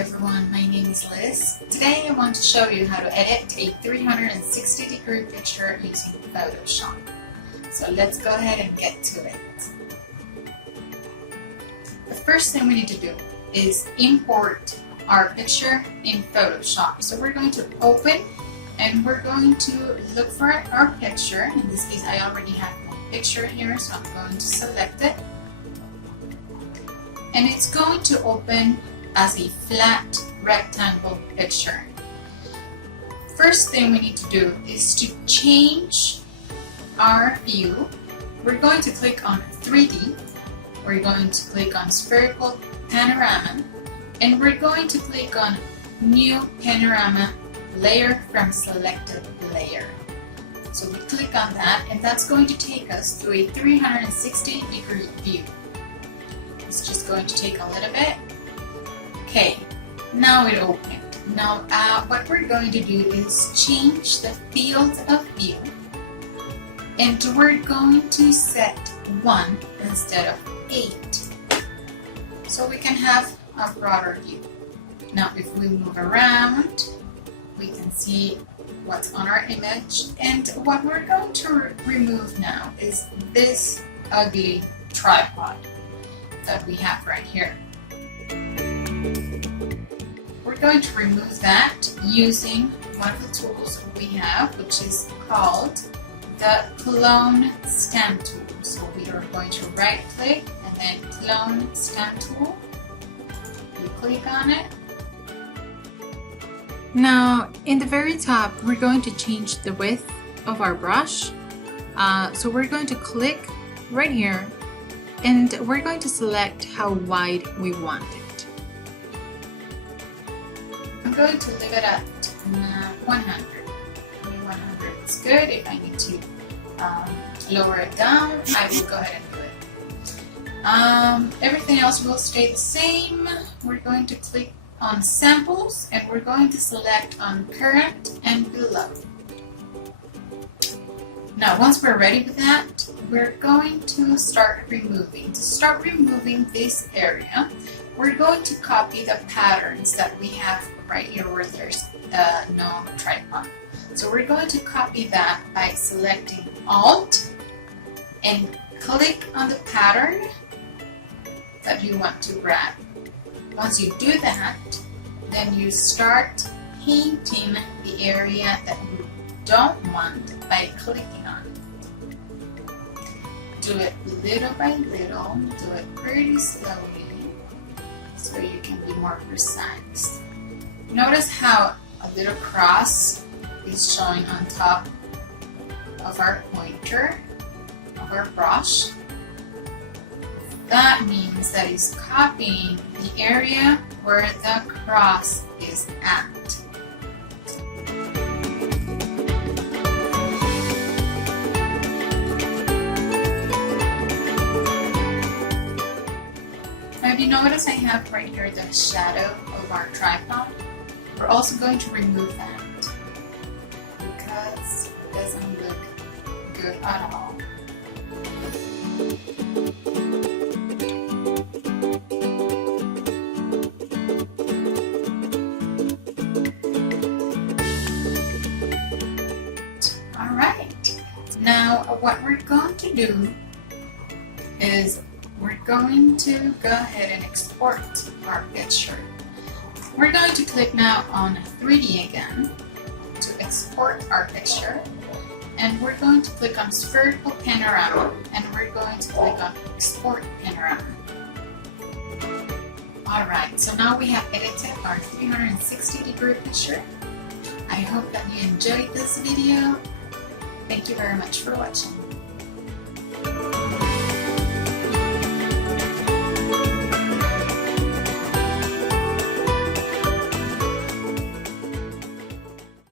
everyone, my name is Liz. Today I want to show you how to edit a 360-degree picture using Photoshop. So let's go ahead and get to it. The first thing we need to do is import our picture in Photoshop. So we're going to open and we're going to look for our picture. In this case I already have my picture here, so I'm going to select it. And it's going to open as a flat rectangle picture. First thing we need to do is to change our view. We're going to click on 3D. We're going to click on spherical panorama, and we're going to click on new panorama layer from selected layer. So we click on that, and that's going to take us to a 360-degree view. It's just going to take a little bit. Okay, now it opened. Now what we're going to do is change the field of view, and we're going to set 1 instead of 8, so we can have a broader view. Now if we move around, we can see what's on our image, and what we're going to remove now is this ugly tripod that we have right here. We're going to remove that using one of the tools we have, which is called the Clone Scan tool. So we are going to right click and then Clone Scan tool. You click on it. Now in the very top we're going to change the width of our brush. So we're going to click right here, and we're going to select how wide we want it. I'm going to leave it at 100. 100 is good. If I need to lower it down, I will go ahead and do it. Everything else will stay the same. We're going to click on samples, and we're going to select on current and below. Now once we're ready with that, we're going to start removing. To start removing this area, we're going to copy the patterns that we have right here where there's no tripod. So we're going to copy that by selecting Alt and click on the pattern that you want to grab. Once you do that, then you start painting the area that you don't want by clicking on it. Do it little by little, do it pretty slowly so you can be more precise. Notice how a little cross is showing on top of our pointer of our brush. That means that it's copying the area where the cross is at. Now, if you notice, I have right here the shadow of our tripod. We're also going to remove that because it doesn't look good at all. Alright, now what we're going to do is we're going to go ahead and export our picture. We're going to click now on 3D again to export our picture, and we're going to click on spherical panorama, and we're going to click on export panorama. Alright, so now we have edited our 360-degree picture. I hope that you enjoyed this video. Thank you very much for watching.